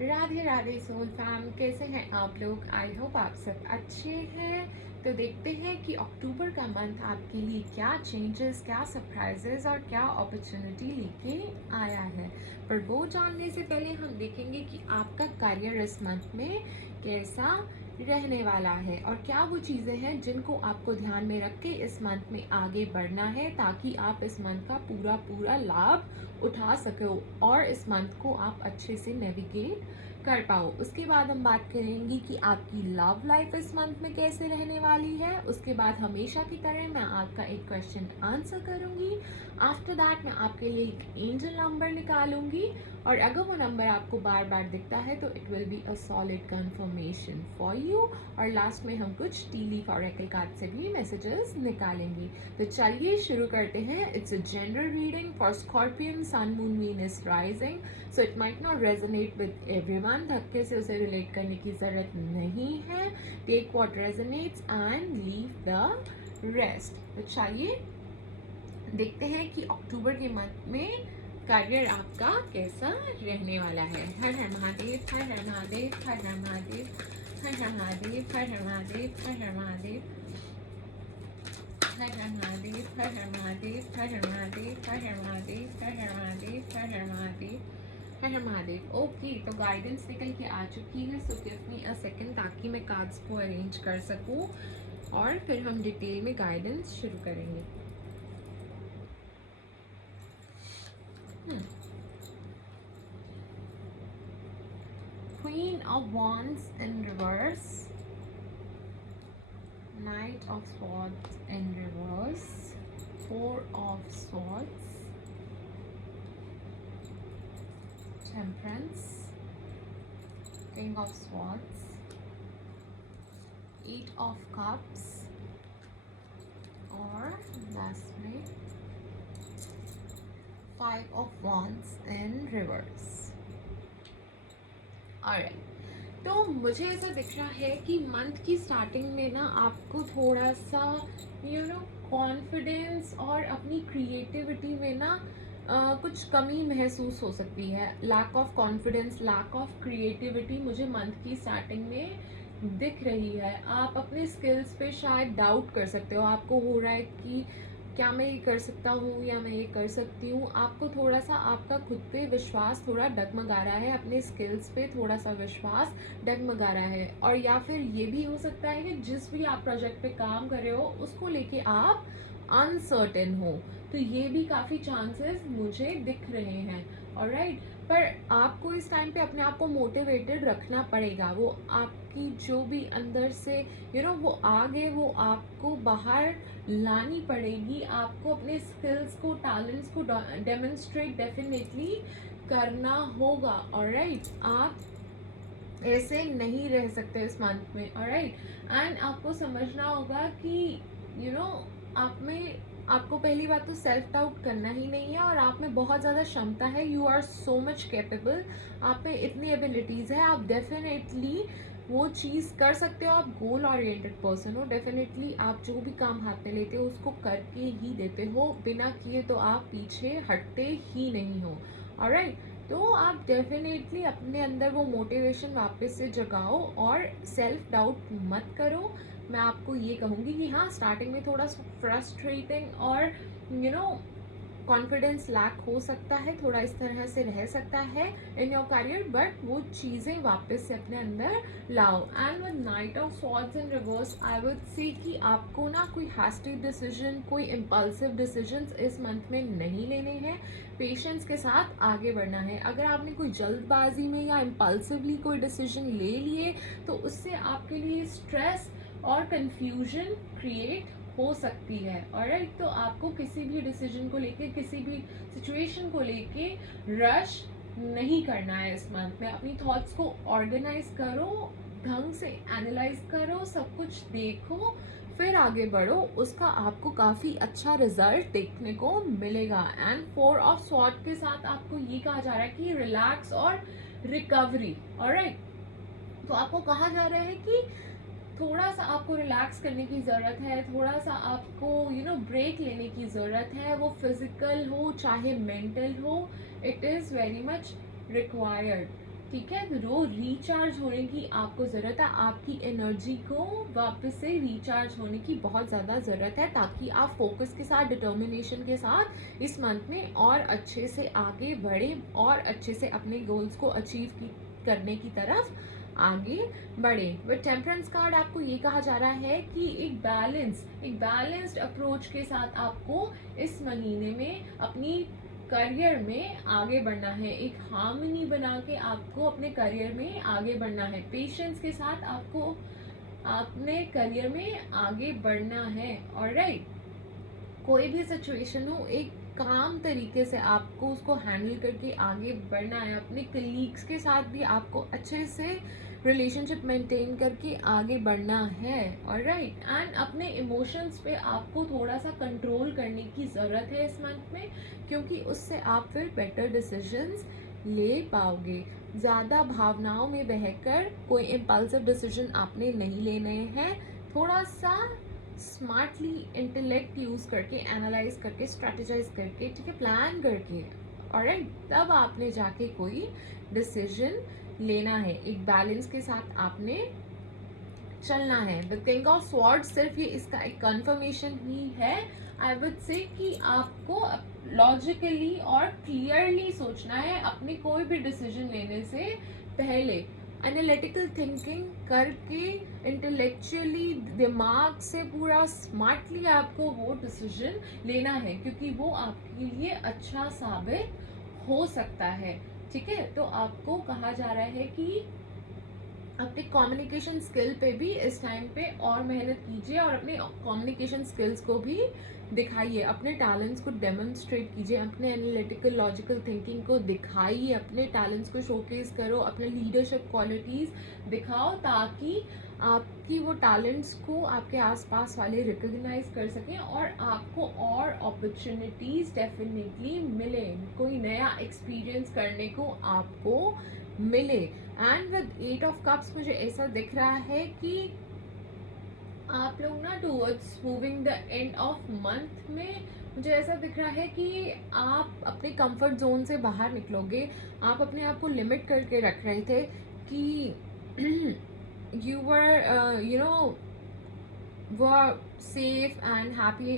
Radhe Radhe soul fam, कैसे हैं आप लोग? आई होप आप सब अच्छे हैं। तो देखते हैं कि अक्टूबर का मंथ आपके लिए क्या चेंजेस, क्या सरप्राइजेस और क्या अपॉर्चुनिटी लेके आया है। पर वो जानने से पहले हम देखेंगे कि आपका करियर इस मंथ में कैसा रहने वाला है और क्या वो चीज़ें हैं जिनको आपको ध्यान में रख के इस मंथ में आगे बढ़ना है, ताकि आप इस मंथ का पूरा पूरा लाभ उठा सको और इस मंथ को आप अच्छे से नेविगेट कर पाओ। उसके बाद हम बात करेंगे कि आपकी लव लाइफ इस मंथ में कैसे रहने वाली है। उसके बाद हमेशा की तरह मैं आपका एक क्वेश्चन आंसर करूंगी। आफ्टर दैट मैं आपके लिए एक एंजल नंबर निकालूंगी और अगर वो नंबर आपको बार बार दिखता है तो it will be a solid confirmation for you. और लास्ट में हम कुछ टी लीफ ऑरेकल कार्ड से भी मैसेजेस निकालेंगे। तो चलिए शुरू करते हैं। It's a general reading for scorpion, sun, moon, Venus, rising, so it might not resonate with everyone. धक्के से उसे रिलेट करने की जरूरत नहीं है। Take what resonates and leave the rest. तो चलिए देखते हैं कि अक्टूबर के मंथ में करियर आपका कैसा रहने वाला है। हर हर महादेव, हर हर महादेव, हर हर महादेव, हर हर महादेव, हर हर महादेव, हर हर महादेव, हर हर महादेव, हर हर महादेव, हर हर महादेव, हर हर महादेव, हर हर महादेव, हर हर महादेव, हर हर महादेव। ओके, तो गाइडेंस निकल के आ चुकी है। So give me a second ताकि मैं कार्ड्स को अरेंज कर सकूं और फिर हम डिटेल में गाइडेंस शुरू करेंगे। Queen of Wands in reverse, Knight of Swords in reverse, Four of Swords, Temperance, King of Swords, Eight of Cups, और last में Five of Wands in reverse। Alright, तो मुझे ऐसा दिख रहा है कि मंथ की स्टार्टिंग में ना आपको थोड़ा सा कॉन्फिडेंस और अपनी क्रिएटिविटी में ना कुछ कमी महसूस हो सकती है। Lack of confidence, lack of creativity मुझे मंथ की स्टार्टिंग में दिख रही है। आप अपने स्किल्स पे शायद डाउट कर सकते हो। आपको हो रहा है कि क्या मैं ये कर सकता हूँ या मैं ये कर सकती हूँ। आपको थोड़ा सा आपका खुद पे विश्वास थोड़ा डगमगा रहा है, अपने स्किल्स पे थोड़ा सा विश्वास डगमगा रहा है। और या फिर ये भी हो सकता है कि जिस भी आप प्रोजेक्ट पे काम कर रहे हो उसको लेके आप अनसर्टेन हो। तो ये भी काफ़ी चांसेस मुझे दिख रहे हैं। ऑलराइट, पर आपको इस टाइम पे अपने आप को मोटिवेटेड रखना पड़ेगा। वो आपकी जो भी अंदर से वो आग है वो आपको बाहर लानी पड़ेगी। आपको अपने स्किल्स को, टैलेंट्स को डेमोन्स्ट्रेट डेफिनेटली करना होगा। ऑलराइट, आप ऐसे नहीं रह सकते इस मंथ में। ऑलराइट, एंड आपको समझना होगा कि आप में आपको पहली बात तो सेल्फ डाउट करना ही नहीं है और आप में बहुत ज़्यादा क्षमता है। You are so much capable, आप में इतनी एबिलिटीज़ है, आप डेफिनेटली वो चीज़ कर सकते हो। आप गोल ओरिएंटेड पर्सन हो। डेफिनेटली आप जो भी काम हाथ में लेते हो उसको करके ही देते हो। बिना किए तो आप पीछे हटते ही नहीं हो। ऑलराइट, तो आप डेफिनेटली अपने अंदर वो मोटिवेशन वापस से जगाओ और सेल्फ डाउट मत करो। मैं आपको ये कहूँगी कि हाँ, स्टार्टिंग में थोड़ा फ्रस्ट्रेटिंग और कॉन्फिडेंस लैक हो सकता है, थोड़ा इस तरह से रह सकता है इन योर करियर, बट वो चीज़ें वापस से अपने अंदर लाओ। And with night of swords in reverse I would say कि आपको ना कोई हैस्टी डिसीजन, कोई इम्पल्सिव डिसीजंस इस मंथ में नहीं लेने हैं। पेशेंस के साथ आगे बढ़ना है। अगर आपने कोई जल्दबाजी में या इम्पल्सिवली कोई डिसीजन ले लिए तो उससे आपके लिए स्ट्रेस और कंफ्यूजन क्रिएट हो सकती है। ऑलराइट, तो आपको किसी भी डिसीजन को लेके, किसी भी सिचुएशन को लेके रश नहीं करना है इस मंथ में। अपनी थॉट्स को ऑर्गेनाइज करो, ढंग से एनालाइज करो, सब कुछ देखो, फिर आगे बढ़ो। उसका आपको काफ़ी अच्छा रिजल्ट देखने को मिलेगा। एंड फोर ऑफ स्वॉर्ड के साथ आपको ये कहा जा रहा है कि रिलैक्स और रिकवरी। ऑलराइट, तो आपको कहा जा रहा है कि थोड़ा सा आपको रिलैक्स करने की ज़रूरत है, थोड़ा सा आपको ब्रेक लेने की ज़रूरत है। वो फिजिकल हो चाहे मेंटल हो, it is very much required. ठीक है, तो रिचार्ज होने की आपको ज़रूरत है, आपकी एनर्जी को वापस से रिचार्ज होने की बहुत ज़्यादा ज़रूरत है, ताकि आप फोकस के साथ, डिटर्मिनेशन के साथ इस मंथ में और अच्छे से आगे बढ़े और अच्छे से अपने गोल्स को अचीव करने की तरफ आगे बढ़े। बट टेम्परेंस कार्ड आपको ये कहा जा रहा है कि एक बैलेंस्ड अप्रोच के साथ आपको इस महीने में अपनी करियर में आगे बढ़ना है, एक हार्मनी बना के आपको अपने करियर में आगे बढ़ना है, पेशेंस के साथ आपको अपने करियर में आगे बढ़ना है। ऑलराइट, कोई भी सिचुएशन हो, एक काम तरीके से आपको उसको हैंडल करके आगे बढ़ना है। अपने कलीग्स के साथ भी आपको अच्छे से रिलेशनशिप मेंटेन करके आगे बढ़ना है। ऑलराइट, एंड अपने इमोशंस पे आपको थोड़ा सा कंट्रोल करने की ज़रूरत है इस मंथ में, क्योंकि उससे आप फिर बेटर डिसीजंस ले पाओगे। ज़्यादा भावनाओं में बहकर कोई इम्पल्सिव डिसीजन आपने नहीं लेने हैं। थोड़ा सा स्मार्टली इंटेलेक्ट यूज करके, एनालाइज करके, स्ट्रेटेजाइज करके, ठीक है, प्लान करके, ऑलराइट, तब आपने जाके कोई डिसीजन लेना है। एक बैलेंस के साथ आपने चलना है। द किंग ऑफ स्वॉर्ड्स सिर्फ ये इसका एक कंफर्मेशन ही है। आई वुड से कि आपको लॉजिकली और क्लियरली सोचना है अपने कोई भी डिसीजन लेने से पहले, एनालिटिकल थिंकिंग करके, इंटेलेक्चुअली दिमाग से पूरा स्मार्टली आपको वो डिसीजन लेना है, क्योंकि वो आपके लिए अच्छा साबित हो सकता है। ठीक है, तो आपको कहा जा रहा है कि अपने कम्युनिकेशन स्किल पे भी इस टाइम पे और मेहनत कीजिए और अपने कम्युनिकेशन स्किल्स को भी दिखाइए, अपने टैलेंट्स को डेमोन्स्ट्रेट कीजिए, अपने एनालिटिकल लॉजिकल थिंकिंग को दिखाइए, अपने टैलेंट्स को शोकेस करो, अपने लीडरशिप क्वालिटीज़ दिखाओ, ताकि आपकी वो टैलेंट्स को आपके आसपास वाले रिकग्नाइज कर सकें और आपको और अपॉर्चुनिटीज़ डेफिनेटली मिले, कोई नया एक्सपीरियंस करने को आपको मिले। एंड विद 8 ऑफ कप्स मुझे ऐसा दिख रहा है कि आप लोग ना towards moving the end of month में, मुझे ऐसा दिख रहा है कि आप अपने कंफर्ट जोन से बाहर निकलोगे। आप अपने आप को लिमिट करके रख रहे थे कि you were were safe and happy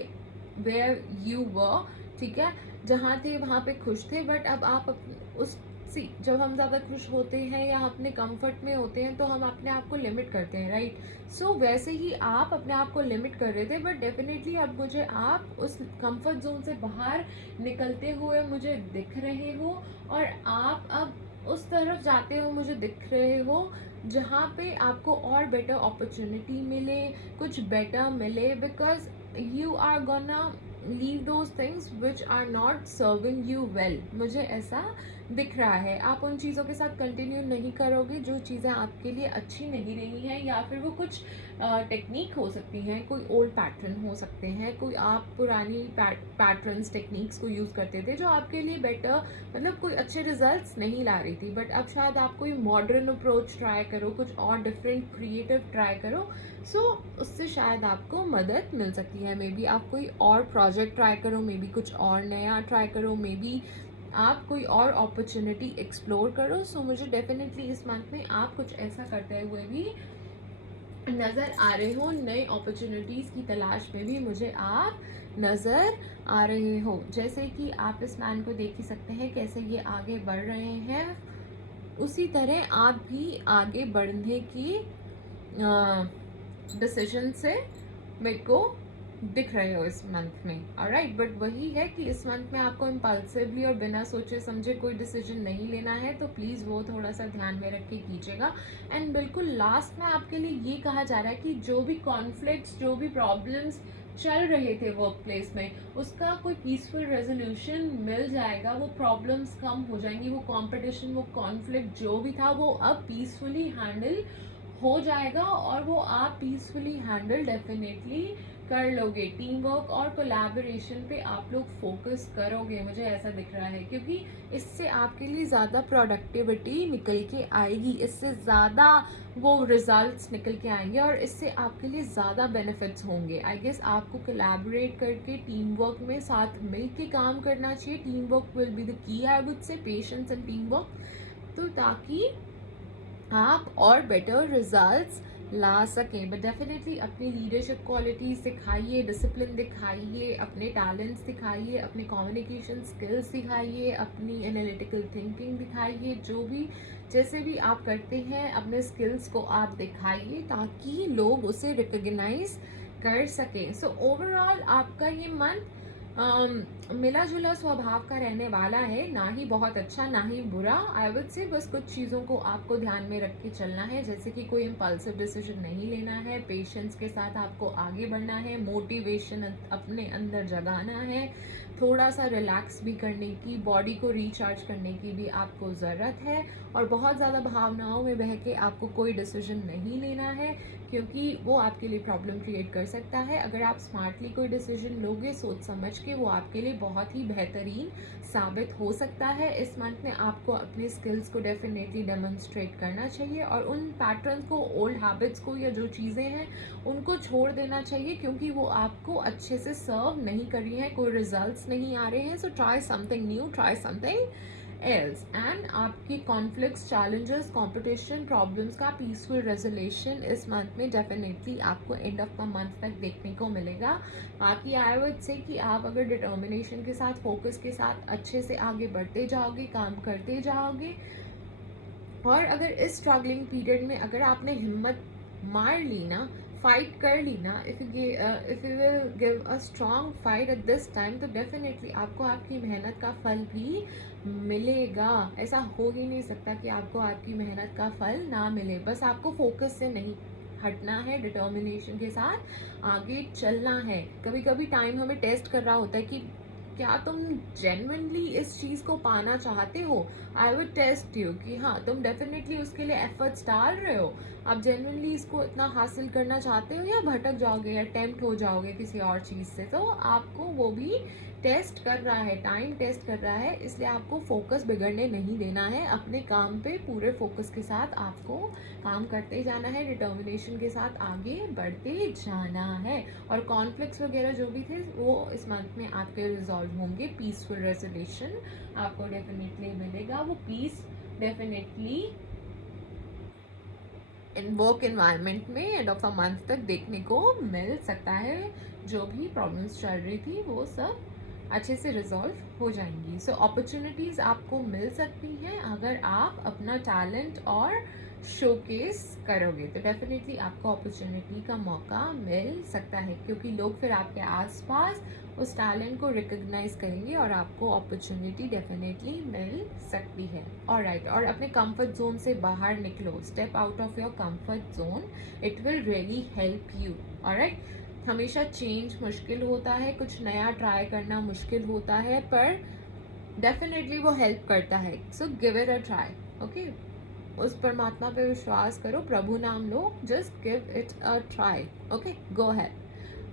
where you were, ठीक है, जहाँ थे वहाँ पे खुश थे। बट अब आप उस जब हम ज़्यादा खुश होते हैं या अपने कंफर्ट में होते हैं तो हम अपने आप को लिमिट करते हैं, राइट। सो वैसे ही आप अपने आप को लिमिट कर रहे थे, बट डेफिनेटली अब मुझे आप उस कंफर्ट जोन से बाहर निकलते हुए मुझे दिख रहे हो, और आप अब उस तरफ जाते हुए मुझे दिख रहे हो जहाँ पे आपको और बेटर अपॉर्चुनिटी मिले, कुछ बेटर मिले, because you are gonna leave those things which are not serving you well। मुझे ऐसा दिख रहा है, आप उन चीज़ों के साथ कंटिन्यू नहीं करोगे जो चीज़ें आपके लिए अच्छी नहीं रही हैं, या फिर वो कुछ टेक्निक हो सकती हैं, कोई ओल्ड पैटर्न हो सकते हैं, कोई आप पुरानी पैटर्न्स टेक्निक्स को यूज़ करते थे जो आपके लिए बेटर, मतलब कोई अच्छे रिजल्ट्स नहीं ला रही थी। बट अब शायद आप कोई मॉडर्न अप्रोच ट्राई करो, कुछ और डिफरेंट क्रिएटिव ट्राई करो, सो उससे शायद आपको मदद मिल सकती है। मे बी आप कोई और प्रोजेक्ट ट्राई करो, मे बी कुछ और नया ट्राई करो, मे बी आप कोई और अपॉर्चुनिटी एक्सप्लोर करो। सो मुझे डेफिनेटली इस मंथ में आप कुछ ऐसा करते हुए भी नज़र आ रहे हो, नई अपॉर्चुनिटीज़ की तलाश में भी मुझे आप नज़र आ रहे हो। जैसे कि आप इस मैन को देख ही सकते हैं कैसे ये आगे बढ़ रहे हैं, उसी तरह आप भी आगे बढ़ने की डिसीजन से मेरे को दिख रहे हो इस मंथ में। ऑलराइट, बट वही है कि इस मंथ में आपको इम्पल्सिवली और बिना सोचे समझे कोई डिसीजन नहीं लेना है, तो प्लीज़ वो थोड़ा सा ध्यान में रख के कीजिएगा। एंड बिल्कुल लास्ट में आपके लिए ये कहा जा रहा है कि जो भी कॉन्फ्लिक्ट्स, जो भी प्रॉब्लम्स चल रहे थे वर्क प्लेस में, उसका कोई पीसफुल रेजोल्यूशन मिल जाएगा, वो प्रॉब्लम्स कम हो जाएंगी, वो कंपटीशन, वो कॉन्फ्लिक्ट जो भी था वो अब पीसफुली हैंडल हो जाएगा, और वो आप पीसफुली हैंडल डेफिनेटली कर लोगे। टीम वर्क और कोलैबोरेशन पे आप लोग फोकस करोगे, मुझे ऐसा दिख रहा है, क्योंकि इससे आपके लिए ज़्यादा प्रोडक्टिविटी निकल के आएगी, इससे ज़्यादा वो रिजल्ट्स निकल के आएंगे, और इससे आपके लिए ज़्यादा बेनिफिट्स होंगे। आई गेस आपको कोलैबोरेट करके टीम वर्क में साथ मिल के काम करना चाहिए। Team work will be the key, I would से, पेशेंस एंड टीम वर्क, तो ताकि आप और बेटर रिजल्ट्स ला सकें। बट डेफिनेटली अपनी लीडरशिप क्वालिटीज दिखाइए, डिसिप्लिन दिखाइए, अपने टैलेंट्स दिखाइए, अपने कम्युनिकेशन स्किल्स दिखाइए, अपनी एनालिटिकल थिंकिंग दिखाइए, जो भी जैसे भी आप करते हैं अपने स्किल्स को आप दिखाइए ताकि लोग उसे रिकग्नाइज कर सकें। सो ओवरऑल आपका ये मंथ मिला जुला स्वभाव का रहने वाला है, ना ही बहुत अच्छा ना ही बुरा। आई वुड से बस कुछ चीज़ों को आपको ध्यान में रख के चलना है, जैसे कि कोई इम्पल्सिव डिसीजन नहीं लेना है, पेशेंस के साथ आपको आगे बढ़ना है, मोटिवेशन अपने अंदर जगाना है, थोड़ा सा रिलैक्स भी करने की, बॉडी को रिचार्ज करने की भी आपको ज़रूरत है, और बहुत ज़्यादा भावनाओं में बह के आपको कोई डिसीजन नहीं लेना है, क्योंकि वो आपके लिए प्रॉब्लम क्रिएट कर सकता है। अगर आप स्मार्टली कोई डिसीजन लोगे सोच समझ के, वो आपके लिए बहुत ही बेहतरीन साबित हो सकता है। इस मंथ में आपको अपने स्किल्स को डेफिनेटली डेमोन्स्ट्रेट करना चाहिए, और उन पैटर्न्स को, ओल्ड हैबिट्स को, या जो चीज़ें हैं उनको छोड़ देना चाहिए, क्योंकि वो आपको अच्छे से सर्व नहीं कर रही हैं, कोई रिजल्ट्स नहीं आ रहे हैं। So try something new, try something else, and आपकी कॉन्फ्लिक्ट्स, चैलेंजेस, कंपटीशन, प्रॉब्लम्स का पीसफुल रेजोल्यूशन इस मंथ में डेफिनेटली आपको एंड ऑफ द मंथ तक देखने को मिलेगा। बाकी आई वुड से कि आप अगर डिटर्मिनेशन के साथ, फोकस के साथ अच्छे से आगे बढ़ते जाओगे, काम करते जाओगे, और अगर इस स्ट्रगलिंग पीरियड में अगर आपने हिम्मत मार ली ना, फाइट कर ली ना, if you will give a strong fight at this time, तो डेफिनेटली आपको आपकी मेहनत का फल भी मिलेगा। ऐसा हो ही नहीं सकता कि आपको आपकी मेहनत का फल ना मिले। बस आपको फोकस से नहीं हटना है, डिटर्मिनेशन के साथ आगे चलना है। कभी कभी टाइम हमें टेस्ट कर रहा होता है कि क्या तुम जेन्युइनली इस चीज़ को पाना चाहते हो। आई वुड टेस्ट यू कि हाँ, तुम डेफिनेटली उसके लिए एफर्ट्स डाल रहे हो, आप जेन्युइनली इसको इतना हासिल करना चाहते हो, या भटक जाओगे या टेम्प्ट हो जाओगे किसी और चीज़ से। तो आपको वो भी टेस्ट कर रहा है, टाइम टेस्ट कर रहा है, इसलिए आपको फोकस बिगड़ने नहीं देना है। अपने काम पे पूरे फोकस के साथ आपको काम करते जाना है, डिटर्मिनेशन के साथ आगे बढ़ते जाना है, और कॉन्फ्लिक्ट्स वगैरह जो भी थे वो इस मंथ में आपके रिजॉल्व होंगे। पीसफुल रेजोल्यूशन आपको डेफिनेटली मिलेगा। वो peace definitely in work environment में एंड ऑफ द मंथ तक देखने को मिल सकता है। जो भी प्रॉब्लम्स चल रही थी वो सब अच्छे से रिजॉल्व हो जाएंगी। सो अपॉर्चुनिटीज़ आपको मिल सकती हैं अगर आप अपना टैलेंट और शोकेस करोगे, तो डेफिनेटली आपको अपॉर्चुनिटी का मौका मिल सकता है, क्योंकि लोग फिर आपके आसपास उस टैलेंट को रिकग्नाइज करेंगे और आपको अपॉर्चुनिटी डेफिनेटली मिल सकती है। ऑलराइट, और अपने कंफर्ट जोन से बाहर निकलो, step out of your comfort zone, it will really help you. Alright, हमेशा चेंज मुश्किल होता है, कुछ नया ट्राई करना मुश्किल होता है, पर डेफिनेटली वो हेल्प करता है। So give it a try. Okay, उस परमात्मा पे विश्वास करो, प्रभु नाम लो, just give it a try. Okay, go ahead.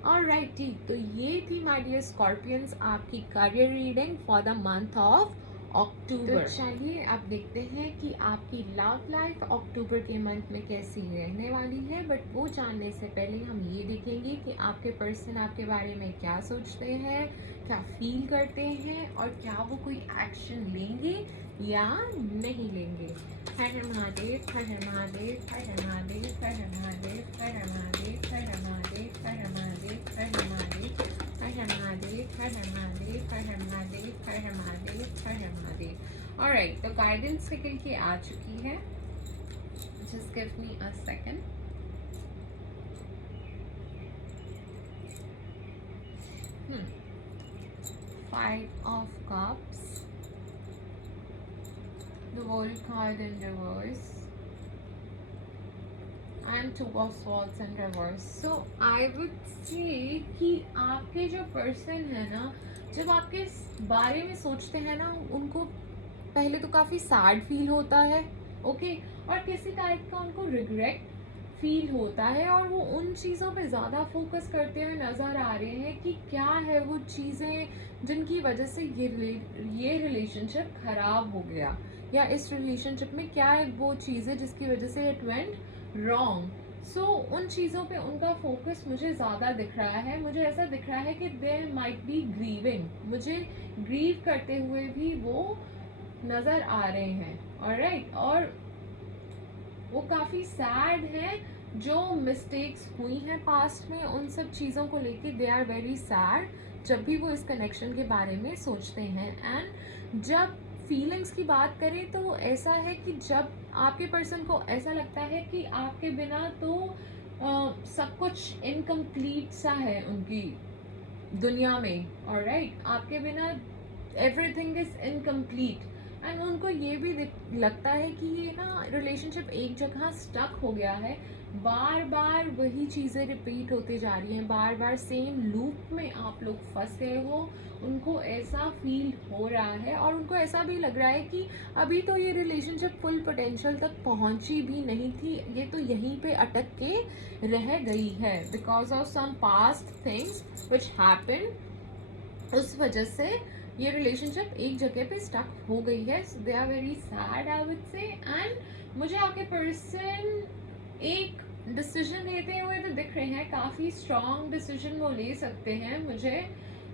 Alright ji, तो ये थी माय डियर स्कॉर्पियंस आपकी career reading for the month of October. तो चलिए अब देखते हैं कि आपकी लव लाइफ अक्टूबर के मंथ में कैसी रहने वाली है। बट वो जानने से पहले हम ये देखेंगे कि आपके पर्सन आपके बारे में क्या सोचते हैं, क्या फील करते हैं, और क्या वो कोई एक्शन लेंगे या नहीं लेंगे। हर हर महादेव, हर हर महादेव, हर हर महादेव, हर हर महादेव, हर हर महादेव, हर हर महादेव, हर हर महादेव, हर हर महादेव, हर हर महादेव, हर हर महादेव, हर हर महादेव, हर हर महादेव, हर हर महादेव। ऑलराइट, तो गाइडेंस निकल के आ चुकी है। Just give me a second. Five of Cups, the World card in reverse, and Two of Swords in reverse. So I would say कि आपके जो पर्सन है ना, जब आपके बारे में सोचते हैं ना, उनको पहले तो काफ़ी सैड फील होता है, ओके, और किसी टाइप का उनको रिग्रेट फील होता है, और वो उन चीज़ों पे ज़्यादा फोकस करते हुए नज़र आ रहे हैं कि क्या है वो चीज़ें जिनकी वजह से ये रिलेशनशिप ख़राब हो गया, या इस रिलेशनशिप में क्या है वो चीज़ें जिसकी वजह से इट वेंट रॉन्ग। सो उन चीज़ों पे उनका फोकस मुझे ज़्यादा दिख रहा है। मुझे ऐसा दिख रहा है कि दे माइट बी ग्रीविंग, मुझे ग्रीव करते हुए भी वो नज़र आ रहे हैं। ऑलराइट, और वो काफ़ी सैड है। जो मिस्टेक्स हुई हैं पास्ट में, उन सब चीज़ों को लेके दे आर वेरी सैड जब भी वो इस कनेक्शन के बारे में सोचते हैं। एंड जब फीलिंग्स की बात करें तो ऐसा है कि जब आपके पर्सन को ऐसा लगता है कि आपके बिना तो सब कुछ इनकम्प्लीट सा है उनकी दुनिया में, ऑलराइट, आपके बिना एवरीथिंग इज इनकम्प्लीट। एंड उनको ये भी लगता है कि ये ना रिलेशनशिप एक जगह स्टक हो गया है, बार बार वही चीज़ें रिपीट होती जा रही हैं, बार बार सेम लूप में आप लोग फंस गए हो। उनको ऐसा फील हो रहा है और उनको ऐसा भी लग रहा है कि अभी तो ये रिलेशनशिप फुल पोटेंशियल तक पहुंची भी नहीं थी, ये तो यहीं पे अटक के रह गई है because of some past things which happen. उस वजह से ये रिलेशनशिप एक जगह पे स्टक हो गई है। They are very sad I would say. And मुझे आपके पर्सन एक डिसीजन लेते हुए तो दिख रहे हैं, काफ़ी स्ट्रॉन्ग डिसीजन वो ले सकते हैं, मुझे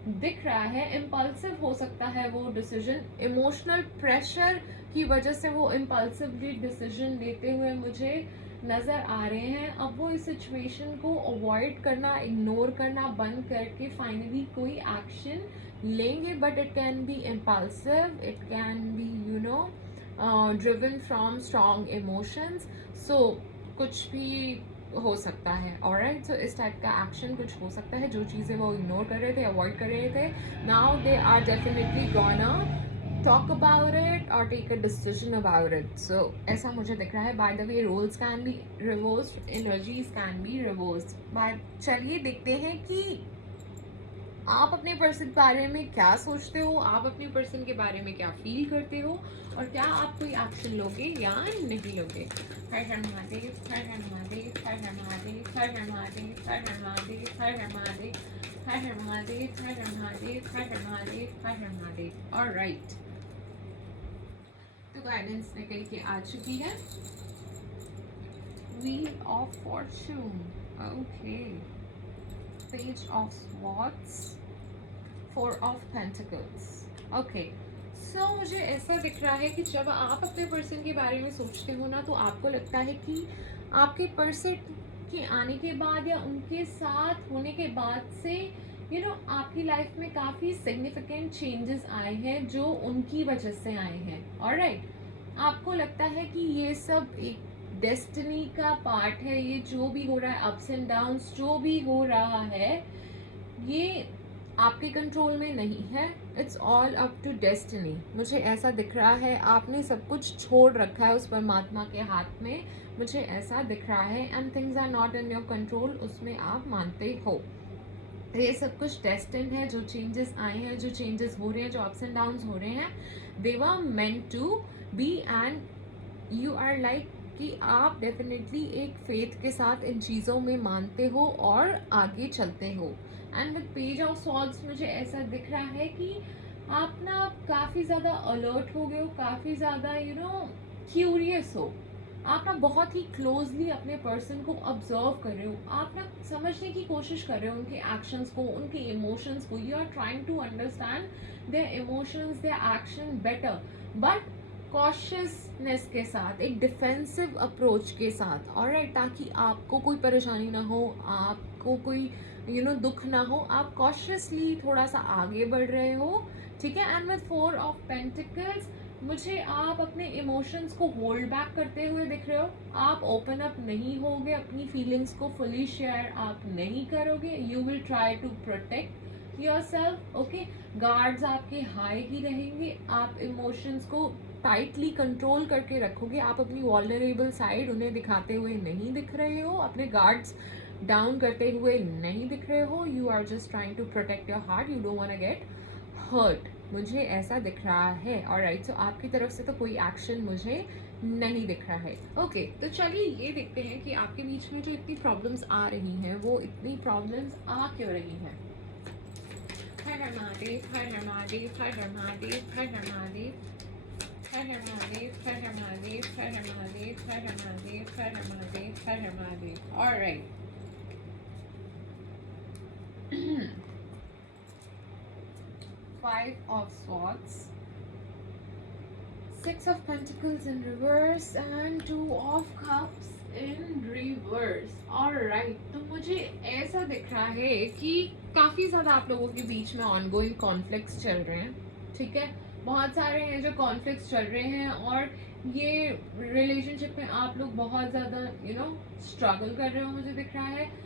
दिख रहा है। इम्पल्सिव हो सकता है वो डिसीजन, इमोशनल प्रेशर की वजह से वो इम्पल्सिवली डिसीजन लेते हुए मुझे नज़र आ रहे हैं। अब वो इस सिचुएशन को अवॉइड करना, इग्नोर करना बंद करके फाइनली कोई एक्शन लेंगे, but it can be impulsive, it can be driven from strong emotions. So कुछ भी हो सकता है, ऑलराइट। सो इस टाइप का एक्शन कुछ हो सकता है, जो चीज़ें वो इग्नोर कर रहे थे, अवॉइड कर रहे थे, now they are definitely gonna talk about it or take a decision about it. So ऐसा मुझे दिख रहा है. By the way, roles can be reversed, energies can be reversed. But चलिए देखते हैं कि आप अपने पर्सन के बारे में क्या सोचते हो, आप अपने पर्सन के बारे में क्या फील करते हो, और क्या आप कोई एक्शन लोगे या नहीं लोगे। हर हर महादेव, हर हर महादेव, हर हर महादेव, हर हर महादेव, हर हर महादेव, हर हर महादेव, हर हर महादेव, हर हर महादेव, हर हर महादेव, हर हर महादेव। ऑलराइट, तो गाइडेंस निकल के आ चुकी है। Wheel of fortune, okay, page of swords, four of pentacles, okay. So मुझे ऐसा दिख रहा है कि जब आप अपने पर्सन के बारे में सोचते हो ना, तो आपको लगता है कि आपके पर्सन के आने के बाद या उनके साथ होने के बाद से आपकी लाइफ में काफ़ी सिग्निफिकेंट चेंजेस आए हैं जो उनकी वजह से आए हैं, ऑलराइट। आपको लगता है कि ये सब एक डेस्टिनी का पार्ट है, ये जो भी हो रहा है, अप्स एंड डाउन्स जो भी हो रहा है, ये आपके कंट्रोल में नहीं है, it's all up to destiny. मुझे ऐसा दिख रहा है, आपने सब कुछ छोड़ रखा है उस परमात्मा के हाथ में, मुझे ऐसा दिख रहा है। And things are not in your control, उसमें आप मानते हो। ये सब कुछ डेस्टिन्ड है, जो चेंजेस आए हैं, जो चेंजेस हो रहे हैं, जो अप्स एंड डाउन्स हो रहे हैं, they were meant to be. And you are like कि आप डेफिनेटली एक फेथ के साथ इन चीज़ों में मानते हो और आगे चलते हो। And with page of swords मुझे ऐसा दिख रहा है कि आप ना काफ़ी ज़्यादा अलर्ट हो गए हो, काफ़ी ज़्यादा क्यूरियस हो, आप ना बहुत ही क्लोजली अपने पर्सन को ऑब्जर्व कर रहे हो, आप ना समझने की कोशिश कर रहे हो उनके एक्शंस को, उनके इमोशंस को। You are trying to understand their emotions, their action better, but cautiousness के साथ, एक डिफेंसिव अप्रोच के साथ, ऑलराइट, ताकि आपको कोई परेशानी ना हो, आपको कोई दुख ना हो, आप कॉशियसली थोड़ा सा आगे बढ़ रहे हो, ठीक है। And with four of pentacles मुझे आप अपने इमोशंस को होल्ड बैक करते हुए दिख रहे हो, आप ओपन अप नहीं होगे, अपनी फीलिंग्स को फुली शेयर आप नहीं करोगे, you will try to protect yourself, okay. Guards आपके हाई ही रहेंगे, आप इमोशंस को टाइटली कंट्रोल करके रखोगे, आप अपनी वॉल्नरेबल साइड उन्हें दिखाते हुए नहीं दिख रहे हो, अपने गार्ड्स डाउन करते हुए नहीं दिख रहे हो, you are just trying to protect your heart, you don't want to get hurt, मुझे ऐसा दिख रहा है, ऑलराइट। सो आपकी तरफ से तो कोई एक्शन मुझे नहीं दिख रहा है, ओके। तो चलिए ये देखते हैं कि आपके बीच में जो इतनी प्रॉब्लम्स आ रही हैं, वो इतनी प्रॉब्लम्स आ क्यों रही हैं। हर हर महादेव, हर हर महादेव, हर हर महादेव, हर हर महादेव, हर हर महादेव, हर हर महादेव, हर हर महादेव, हर हर महादेव, हर हर महादेव, हर हर Mahadev, alright. Five of Swords, Six of Pentacles in reverse, universe and 2 of Cups in reverse. Alright, तो मुझे ऐसा दिख रहा है कि काफी ज्यादा आप लोगों के बीच में ऑनगोइंग कॉन्फ्लिक्ट्स चल रहे हैं, ठीक है। बहुत सारे हैं जो कॉन्फ्लिक्ट्स चल रहे हैं और ये रिलेशनशिप में आप लोग बहुत ज्यादा स्ट्रगल कर रहे हो, मुझे दिख रहा है।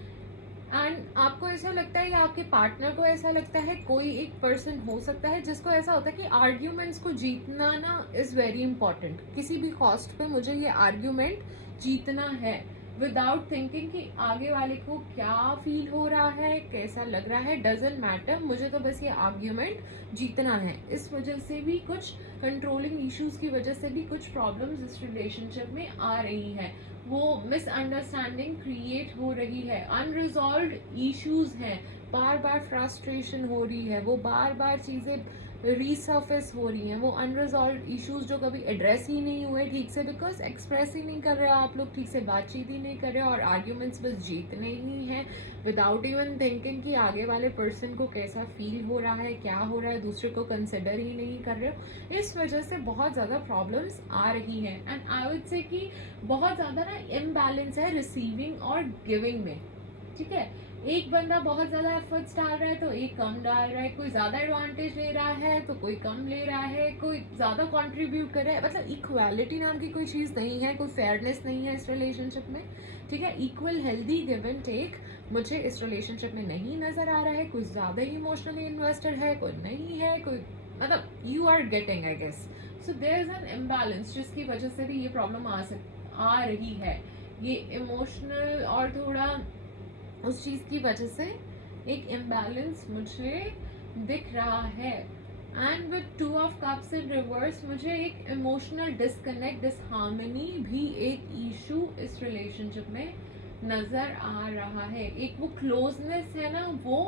एंड आपको ऐसा लगता है या आपके पार्टनर को ऐसा लगता है, कोई एक पर्सन हो सकता है जिसको ऐसा होता है कि आर्ग्यूमेंट्स को जीतना ना इज वेरी इंपॉर्टेंट, किसी भी कॉस्ट पे मुझे ये आर्ग्यूमेंट जीतना है, विदाउट थिंकिंग कि आगे वाले को क्या फील हो रहा है, कैसा लग रहा है, डजेंट मैटर, मुझे तो बस ये आर्ग्यूमेंट जीतना है। इस वजह से भी कुछ कंट्रोलिंग इश्यूज की वजह से भी कुछ प्रॉब्लम्स इस रिलेशनशिप में आ रही है, वो मिसअंडरस्टैंडिंग क्रिएट हो रही है, अनरिजॉल्व्ड इश्यूज हैं, बार बार फ्रस्ट्रेशन हो रही है, वो बार बार चीजें रीसर्फेस हो रही हैं, वो अनरिजॉल्व इश्यूज जो कभी एड्रेस ही नहीं हुए ठीक से, बिकॉज एक्सप्रेस ही नहीं कर रहे हो आप लोग, ठीक से बातचीत ही नहीं कर रहे हो, और आर्ग्यूमेंट्स बस जीतने ही हैं विदाउट इवन थिंकिंग कि आगे वाले पर्सन को कैसा फील हो रहा है, क्या हो रहा है, दूसरे को कंसिडर ही नहीं कर रहे हो। इस वजह से बहुत ज़्यादा प्रॉब्लम्स आ रही हैं एंड आई वुड से कि बहुत ज़्यादा ना इम्बैलेंस है रिसीविंग और गिविंग में, ठीक है। एक बंदा बहुत ज्यादा एफर्ट्स डाल रहा है तो एक कम डाल रहा है, कोई ज्यादा एडवांटेज ले रहा है तो कोई कम ले रहा है, कोई ज्यादा कंट्रीब्यूट कर रहा है, मतलब इक्वालिटी नाम की कोई चीज नहीं है, कोई फेयरनेस नहीं है इस रिलेशनशिप में, ठीक है। Equal healthy give and take मुझे इस रिलेशनशिप में नहीं नजर आ रहा है, कोई ज्यादा ही इमोशनली इन्वेस्टेड है, कोई नहीं है, कोई मतलब you are getting I guess. So there is an imbalance जिसकी वजह से भी ये प्रॉब्लम आ रही है, ये इमोशनल और थोड़ा उस चीज की वजह से एक इम्बैलेंस मुझे दिख रहा है। And with 2 of Cups in reverse मुझे एक इमोशनल डिस्कनेक्ट, डिसहार्मनी भी एक इशू इस रिलेशनशिप में नजर आ रहा है, एक वो क्लोजनेस है ना वो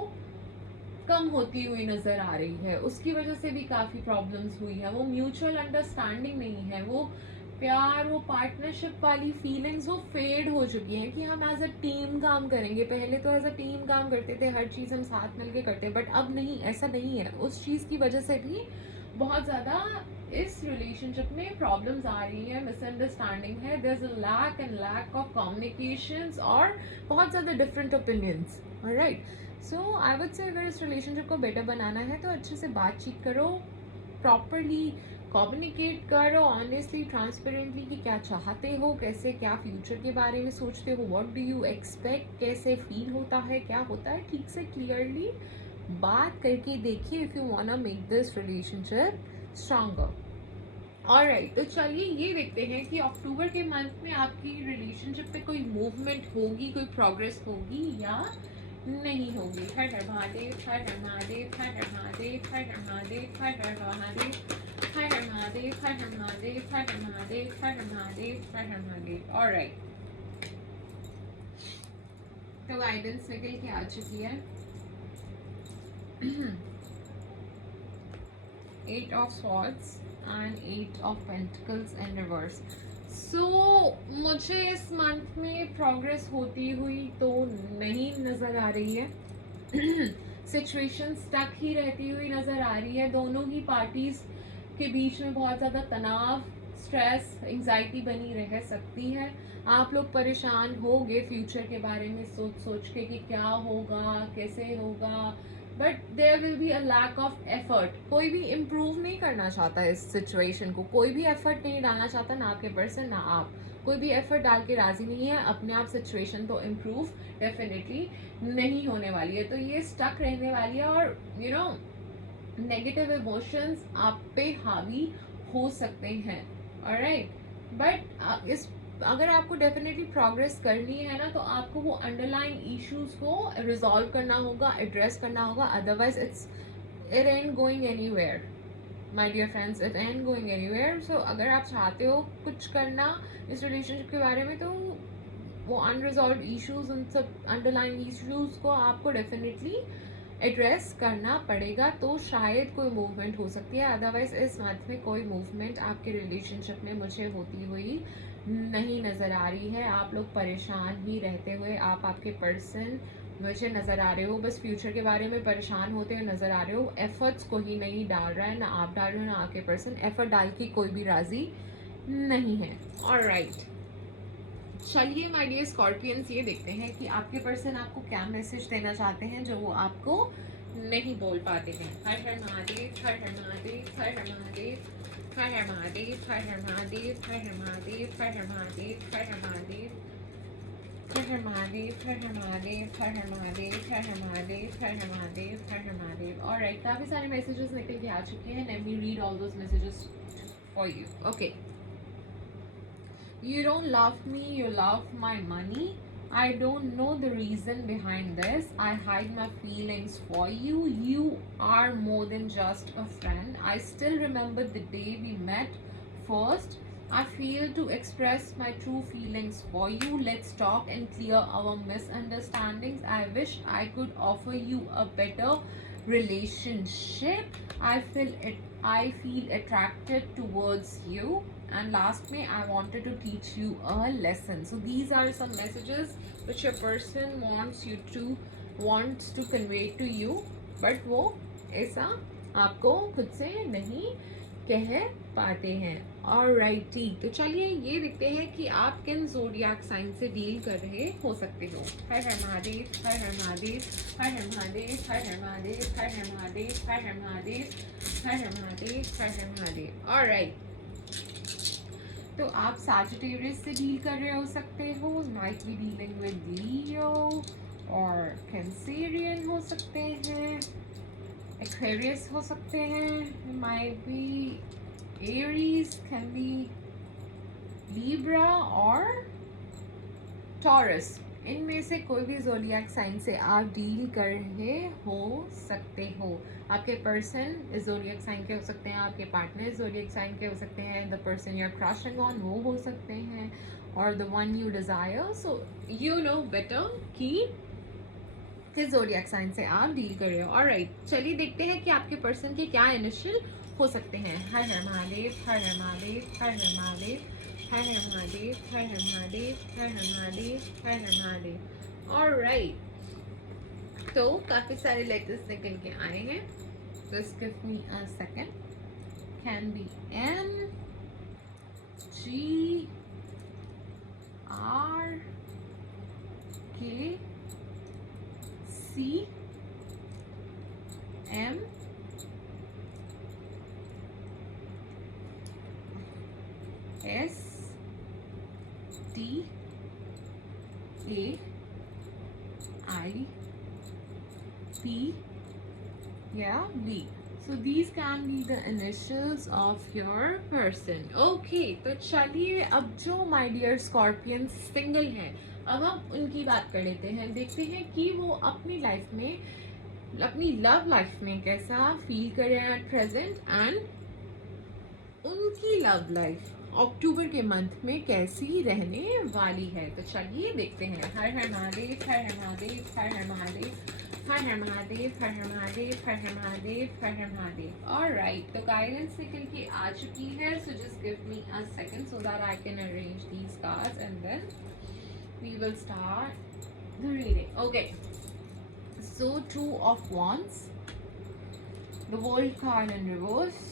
कम होती हुई नजर आ रही है, उसकी वजह से भी काफी प्रॉब्लम्स हुई है, वो म्यूचुअल अंडरस्टैंडिंग नहीं है, वो प्यार, वो पार्टनरशिप वाली फीलिंग्स वो फेड हो चुकी हैं कि हम एज अ टीम काम करेंगे। पहले तो एज अ टीम काम करते थे, हर चीज हम साथ मिलके करते, बट अब नहीं, ऐसा नहीं है। उस चीज की वजह से भी बहुत ज्यादा इस रिलेशनशिप में प्रॉब्लम्स आ रही है, मिसअंडरस्टैंडिंग है, there is a lack of communications और बहुत ज्यादा different opinions, alright. So I would say अगर इस रिलेशनशिप को बेटर बनाना है तो अच्छे से बातचीत करो, प्रॉपरली कम्युनिकेट करो, ऑनेस्टली ट्रांसपेरेंटली कि क्या चाहते हो, कैसे क्या फ्यूचर के बारे में सोचते हो, व्हाट डू यू एक्सपेक्ट, कैसे फील होता है, क्या होता है, ठीक से क्लियरली बात करके देखिए if you want to make this relationship stronger. Alright, तो चलिए ये देखते हैं कि अक्टूबर के मंथ में आपकी रिलेशनशिप पे कोई मूवमेंट होगी, कोई प्रोग्रेस होगी या नहीं होगी। हर हर महादेव, हर हर महादेव, हर हर महादेव, हर हर महादेव, हर हर महादेव, हर हर महादेव, हर हर महादेव, हर हर महादेव, हर हर महादेव, हर हर महादेव। ऑलराइट, तो गाइडेंस निकल के आ चुकी है। 8 of Swords and 8 of Pentacles in reverse. सो मुझे इस मंथ में प्रोग्रेस होती हुई तो नहीं नजर आ रही है। सिचुएशन स्टक ही रहती हुई नजर आ रही है, दोनों ही पार्टीज के बीच में बहुत ज्यादा तनाव, स्ट्रेस, एंजाइटी बनी रह सकती है। आप लोग परेशान होगे फ्यूचर के बारे में सोच सोच के कि क्या होगा, कैसे होगा, but there will be a lack of effort. कोई भी इम्प्रूव नहीं करना चाहता इस सिचुएशन को, कोई भी एफर्ट नहीं डालना चाहता, ना आपके पर्सन ना आप, कोई भी एफर्ट डाल के राजी नहीं है अपने आप। सिचुएशन तो इम्प्रूव डेफिनेटली नहीं होने वाली है, तो ये स्टक रहने वाली है और नेगेटिव इमोशंस आप पे हावी हो सकते हैं, ऑलराइट। बट इस अगर आपको डेफिनेटली प्रोग्रेस करनी है ना, तो आपको वो अंडरलाइन इश्यूज को रिजॉल्व करना होगा, एड्रेस करना होगा, otherwise it end going anywhere my dear friends, it end going anywhere. So अगर आप चाहते हो कुछ करना इस रिलेशनशिप के बारे में, तो वो अनरिजॉल्व इश्यूज, उन सब अंडरलाइन इश्यूज को आपको डेफिनेटली एड्रेस करना पड़ेगा, तो शायद कोई मूवमेंट हो सकती है। अदरवाइज इस मंथ में कोई मूवमेंट आपके रिलेशनशिप में मुझे होती हुई नहीं नज़र आ रही है। आप लोग परेशान ही रहते हुए, आप आपके पर्सन मुझे नज़र आ रहे हो, बस फ्यूचर के बारे में परेशान होते हुए नज़र आ रहे हो, एफर्ट्स को ही नहीं डाल रहा है, ना आप डाल रहे हो ना आपके पर्सन। एफर्ट डाल के कोई भी राजी नहीं है। ऑलराइट, चलिए माय डियर स्कॉर्पियंस, ये देखते हैं कि आपके पर्सन आपको क्या मैसेज देना चाहते हैं जो वो आपको नहीं बोल पाते हैं। हर हर महादेव, हर हर महादेव, हर हर महादेव, हर हर महादेव, हर हर महादेव, हर हर महादेव, हर हर महादेव, हर हर महादेव, हर हर महादेव, हर हर महादेव, हर हर महादेव, हर हर महादेव, हर हर महादेव, हर हर महादेव। ऑलराइट, काफी सारे मैसेजेस निकल के आ चुके हैं। Let me read all those messages for you. Okay, you don't love me, you love my money. I don't know the reason behind this. I hide my feelings for you. You are more than just a friend. I still remember the day we met first. I fail to express my true feelings for you. Let's talk and clear our misunderstandings. I wish I could offer you a better relationship. I feel attracted towards you. And last में I wanted to teach you a lesson. So these are some messages which your person wants to convey to you, but वो ऐसा आपको खुद से नहीं कह पाते हैं। ऑलराइटी, तो चलिए ये देखते हैं कि आप किन ज़ोडिएक साइन से डील कर रहे हो सकते हो। हर हर महादेव, हर हर महादेव, हर हर महादेव, हर हर महादेव, हर हर महादेव, हर हर महादेव, हर हर महादेव, हर हर महादेव। ऑलराइट, तो आप सैजिटेरियस से डील कर रहे हो सकते हो, माइट बी डीलिंग विद लियो, और कैंसेरियन हो सकते हैं, एक्वेरियस हो सकते हैं, might be Aries, can be Libra और टॉरस। इनमें से कोई भी ज़ोडिएक साइन से आप डील कर रहे हो सकते हो। आपके पर्सन ज़ोडिएक साइन के हो सकते हैं, आपके पार्टनर ज़ोडिएक साइन के हो सकते हैं, the person you are crushing on वो हो सकते हैं, और the one you desire. So you know better कि किस ज़ोडिएक साइन से आप डील कर रहे हो। ऑलराइट, चलिए देखते हैं कि आपके पर्सन के क्या इनिशियल हो सकते हैं। हर हर महादेव, हर हर महादेव, हर हर महादेव, हर हर महादेव, हर हर महादेव, हर हर महादेव, हर हर महादेव। ऑलराइट, तो काफी सारे लेटर्स निकल के आए हैं। Just give me a second. Can be N G R K C M S T A I P या B. So these can be the initials of your person. Okay, तो चलिए अब जो my dear Scorpion सिंगल हैं, अब हम उनकी बात कर लेते हैं। देखते हैं कि वो अपनी लाइफ में, अपनी लव लाइफ में कैसा फील कर रहे हैं एट प्रेजेंट, एंड उनकी लव लाइफ अक्टूबर के मंथ में कैसी रहने वाली है। तो चलिए देखते हैं। हर हर महादेव, हर हर महादेव, हर हर महादेव, हर हर महादेव, हर हर महादेव, हर हर महादेव, हर हर महादेव। ऑलराइट, तो गाइडेंस निकल के आ चुकी है। So just give me a second so that I can arrange these cards and then we will start the reading. Okay, so two of wands, the world card in reverse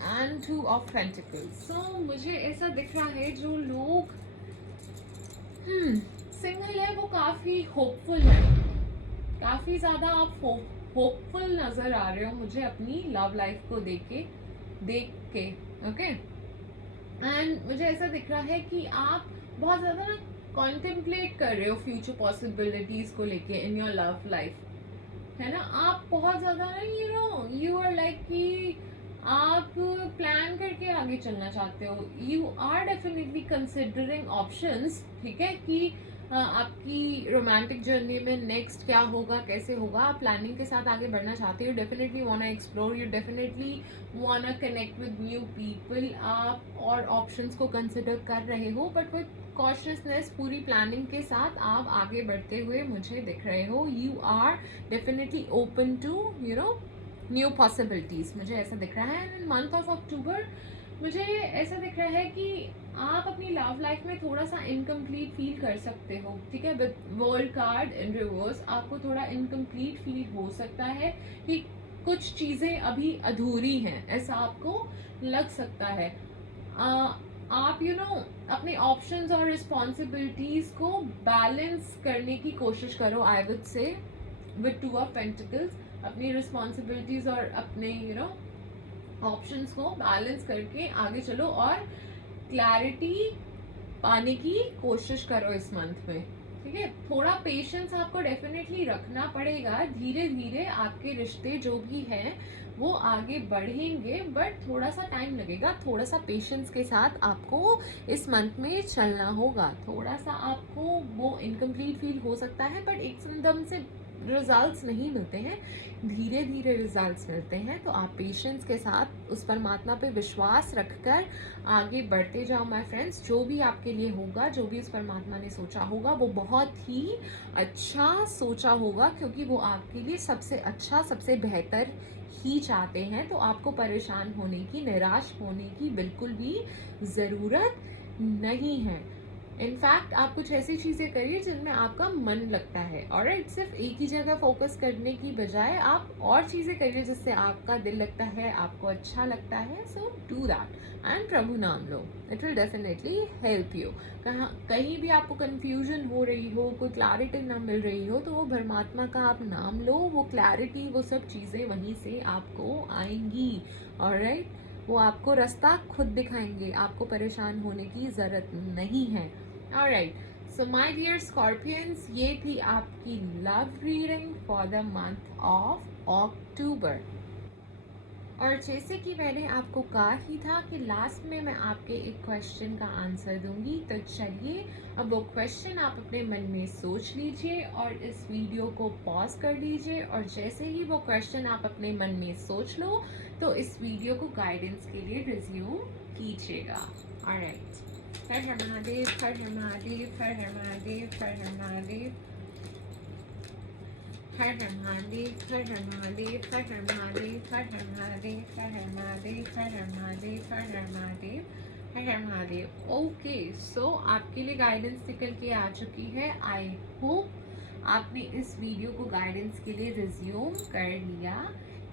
and two of pentacles. So मुझे ऐसा दिख रहा है जो लोग single है वो काफी होपफुल है, काफी ज्यादा आप होपफुल नजर आ रहे हो मुझे अपनी लव लाइफ को देख के। ओके, एंड मुझे ऐसा दिख रहा है कि आप बहुत ज्यादा ना कॉन्टेम्पलेट कर रहे हो फ्यूचर पॉसिबिलिटीज को लेके इन योर लव लाइफ, है ना। आप बहुत ज्यादा ना यू आर लाइक कि आप प्लान करके आगे चलना चाहते हो। You are definitely considering options, ठीक है, कि आपकी रोमांटिक जर्नी में नेक्स्ट क्या होगा, कैसे होगा। आप प्लानिंग के साथ आगे बढ़ना चाहते हो। Definitely want to explore, you definitely want to connect with new people. आप और ऑप्शंस को कंसिडर कर रहे हो, बट विद कॉशियसनेस, पूरी प्लानिंग के साथ आप आगे बढ़ते हुए मुझे दिख रहे हो। You are definitely open to new possibilities, मुझे ऐसा दिख रहा है। मंथ ऑफ अक्टूबर मुझे ऐसा दिख रहा है कि आप अपनी लव लाइफ में थोड़ा सा इनकम्प्लीट फील कर सकते हो, ठीक है। With world card in reverse आपको थोड़ा इनकम्प्लीट फील हो सकता है कि कुछ चीजें अभी अधूरी हैं, ऐसा आपको लग सकता है। आप अपने ऑप्शंस और रिस्पॉन्सिबिलिटीज को बैलेंस करने की कोशिश करो। आई वुड से विद टू ऑफ पेंटिकल्स, अपनी रिस्पॉन्सिबिलिटीज और अपने ऑप्शंस को बैलेंस करके आगे चलो और क्लैरिटी पाने की कोशिश करो इस मंथ में। ठीक है, थोड़ा पेशेंस आपको डेफिनेटली रखना पड़ेगा। धीरे धीरे आपके रिश्ते जो भी हैं वो आगे बढ़ेंगे, बट थोड़ा सा टाइम लगेगा। थोड़ा सा पेशेंस के साथ आपको इस मंथ में चलना होगा। थोड़ा सा आपको वो इनकम्प्लीट फील हो सकता है, बट एकदम से रिजल्ट्स नहीं मिलते हैं, धीरे धीरे रिजल्ट्स मिलते हैं। तो आप पेशेंस के साथ उस परमात्मा पे विश्वास रखकर आगे बढ़ते जाओ माय फ्रेंड्स। जो भी आपके लिए होगा, जो भी उस परमात्मा ने सोचा होगा, वो बहुत ही अच्छा सोचा होगा, क्योंकि वो आपके लिए सबसे अच्छा, सबसे बेहतर ही चाहते हैं। तो आपको परेशान होने की, निराश होने की बिल्कुल भी ज़रूरत नहीं है। इनफैक्ट आप कुछ ऐसी चीज़ें करिए जिनमें आपका मन लगता है, और सिर्फ एक ही जगह फोकस करने की बजाय आप और चीज़ें करिए जिससे आपका दिल लगता है, आपको अच्छा लगता है। सो डू दैट एंड प्रभु नाम लो, it will definitely help you. कहीं भी आपको कंफ्यूजन हो रही हो, कोई क्लैरिटी ना मिल रही हो, तो वो परमात्मा का आप नाम लो, वो क्लैरिटी, वो सब चीज़ें वहीं से आपको आएंगी। ऑलराइट, वो आपको रास्ता खुद दिखाएंगे, आपको परेशान होने की ज़रूरत नहीं है। Alright, so my dear scorpions, ये थी आपकी love reading for the month of October. और जैसे कि मैंने आपको कहा ही था कि लास्ट में मैं आपके एक क्वेश्चन का आंसर दूंगी, तो चलिए अब वो क्वेश्चन आप अपने मन में सोच लीजिए और इस वीडियो को पॉज कर लीजिए, और जैसे ही वो क्वेश्चन आप अपने मन में सोच लो तो इस वीडियो को गाइडेंस के लिए रिज्यूम कीजिएगा। ऑलराइट, हर हर महादेव, हर हर महादेव, हर हर महादेव, हर हर महादेव, हर हर महादेव, हर हर महादेव, हर हर महादेव, हर हर महादेव, हर हर महादेव, हर हर महादेव, हर हर महादेव, हर हर महादेव। ओके, सो आपके लिए गाइडेंस निकल के आ चुकी है। आई होप आपने इस वीडियो को गाइडेंस के लिए रिज्यूम कर लिया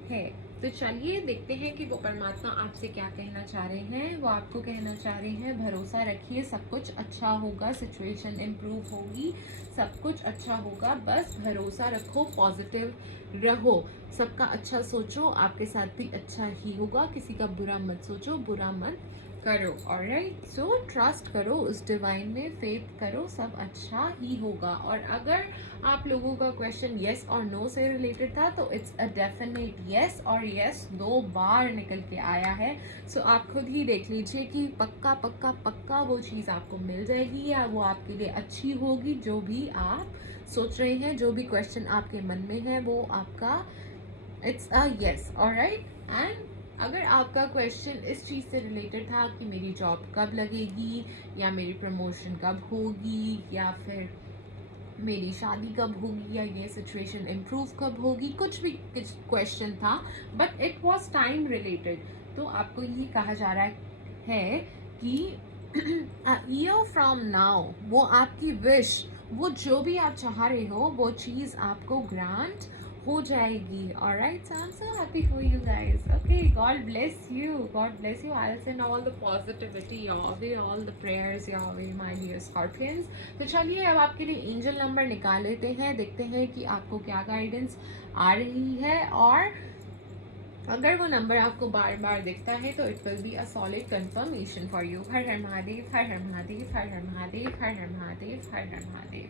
है। तो चलिए देखते हैं कि वो परमात्मा आपसे क्या कहना चाह रहे हैं। वो आपको कहना चाह रहे हैं, भरोसा रखिए, सब कुछ अच्छा होगा, सिचुएशन इम्प्रूव होगी, सब कुछ अच्छा होगा, बस भरोसा रखो, पॉजिटिव रहो, सबका अच्छा सोचो, आपके साथ भी अच्छा ही होगा, किसी का बुरा मत सोचो, बुरा मत करो। ऑलराइट, सो ट्रस्ट करो उस डिवाइन में, फेथ करो, सब अच्छा ही होगा। और अगर आप लोगों का क्वेश्चन येस और नो से रिलेटेड था तो इट्स अ डेफिनेट येस, और येस 2 बार निकल के आया है। सो आप खुद ही देख लीजिए कि पक्का पक्का पक्का वो चीज़ आपको मिल जाएगी या वो आपके लिए अच्छी होगी। जो भी आप सोच रहे हैं, जो भी क्वेश्चन आपके मन में है, वो आपका it's a yes. Alright, and अगर आपका क्वेश्चन इस चीज़ से रिलेटेड था कि मेरी जॉब कब लगेगी, या मेरी प्रमोशन कब होगी, या फिर मेरी शादी कब होगी, या ये सिचुएशन इम्प्रूव कब होगी, कुछ भी क्वेश्चन था but it was time related, तो आपको ये कहा जा रहा है कि ईयर फ्रॉम नाउ वो आपकी विश, वो जो भी आप चाह रहे हो, वो चीज़ आपको ग्रांट हो जाएगी। Alright, so I am so happy for you guys. Okay, God bless you, God bless you. I will send all the positivity your way, all the prayers your way, my dear scorpions. तो चलिए अब आपके लिए angel number निकाल लेते हैं, देखते हैं कि आपको क्या गाइडेंस आ रही है। और अगर वो नंबर आपको बार बार दिखता है तो it will be a solid confirmation for you. हर हर महादेव, हर हर महादेव, हर हर महादेव, हर हर महादेव, हर हर महादेव।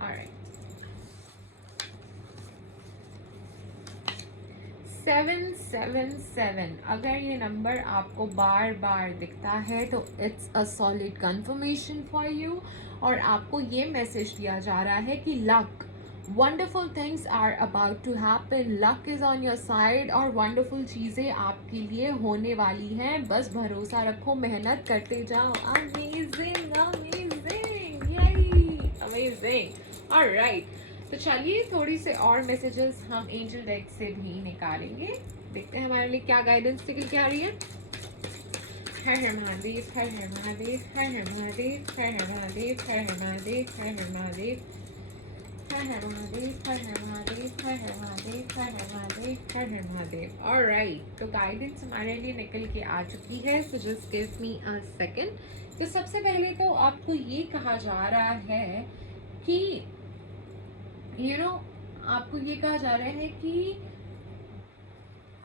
ऑलराइट, 777, अगर ये नंबर आपको बार बार दिखता है तो it's a solid confirmation for you, और आपको ये मैसेज दिया जा रहा है कि luck, wonderful things are about to happen, luck is on your side, और वंडरफुल चीज़ें आपके लिए होने वाली हैं। बस भरोसा रखो, मेहनत करते जाओ। अमेजिंग अमेजिंग, यही अमेजिंग। ऑलराइट, तो चलिए थोड़ी से और मैसेजेस हम एंजल डेक से भी निकालेंगे, देखते हैं हमारे लिए क्या गाइडेंस निकल के आ रही है। हर हर महादेव, हर हर महादेव, हर हर महादेव, हर हर महादेव, हर हर महादेव, हर हर महादेव, हर हर महादेव, हर हर महादेव, हर हर महादेव, हर हर महादेव, हर हर महादेव। ऑलराइट, तो गाइडेंस हमारे लिए निकल के आ चुकी है, so just give me a second. तो सबसे पहले तो आपको ये कहा जा रहा है कि आपको ये कहा जा रहा है कि